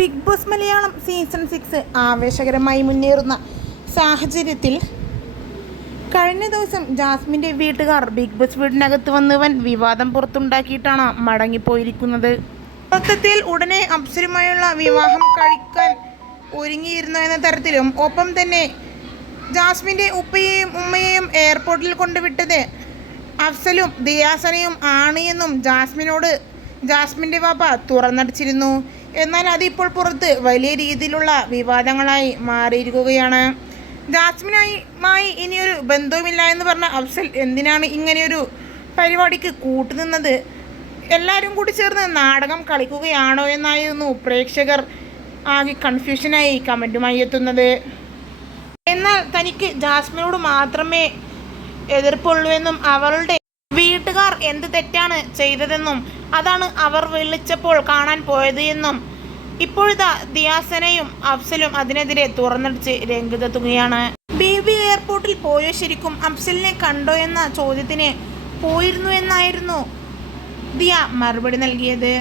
Bigg Boss Malayalam season six ആവേശകരമായി മുന്നേറുന്ന സാഹചര്യത്തിൽ കഴിഞ്ഞ ദിവസം ജാസ്മിന്റെ വീട്ടുകാർ ബിഗ് ബോസ് വീടിനകത്ത് വന്നവൻ വിവാദം പുറത്തുണ്ടാക്കിയിട്ടാണ് മടങ്ങിപ്പോയിരിക്കുന്നത്. മൊത്തത്തിൽ ഉടനെ അപ്സരുമായുള്ള വിവാഹം കഴിക്കാൻ ഒരുങ്ങിയിരുന്നു എന്ന തരത്തിലും ഒപ്പം തന്നെ ജാസ്മിന്റെ ഉപ്പയെയും ഉമ്മയെയും എയർപോർട്ടിൽ കൊണ്ടുവിട്ടത് അഫ്സലും ദിയാസനയും ആണ് എന്നും ജാസ്മിനോട് ജാസ്മിന്റെ പാപ്പ തുറന്നടിച്ചിരുന്നു. എന്നാൽ അതിപ്പോൾ പുറത്ത് വലിയ രീതിയിലുള്ള വിവാദങ്ങളായി മാറിയിരിക്കുകയാണ്. ജാസ്മിനായി ഇനിയൊരു ബന്ധവുമില്ല എന്ന് പറഞ്ഞ അഫ്സൽ എന്തിനാണ് ഇങ്ങനെയൊരു പരിപാടിക്ക് കൂട്ടുനിന്നത്? എല്ലാവരും കൂടി ചേർന്ന് നാടകം കളിക്കുകയാണോ എന്നായിരുന്നു പ്രേക്ഷകർ ആകെ കൺഫ്യൂഷനായി കമന്റുമായി എത്തുന്നത്. എന്നാൽ തനിക്ക് ജാസ്മിനോട് മാത്രമേ എതിർപ്പുള്ളൂ എന്നും അവളുടെ വീട്ടുകാർ എന്ത് തെറ്റാണ് ചെയ്തതെന്നും അതാണ് അവർ വിളിച്ചപ്പോൾ കാണാൻ പോയത് എന്നും ഇപ്പോഴത്തെ ദിയാസനയും അഫ്സലും അതിനെതിരെ തുറന്നടിച്ച് രംഗത്തെത്തുകയാണ് വി എയർപോർട്ടിൽ പോയോ ശരിക്കും അഫ്സലിനെ കണ്ടോ എന്ന ചോദ്യത്തിന് പോയിരുന്നു എന്നായിരുന്നു ദിയ മറുപടി നൽകിയത്.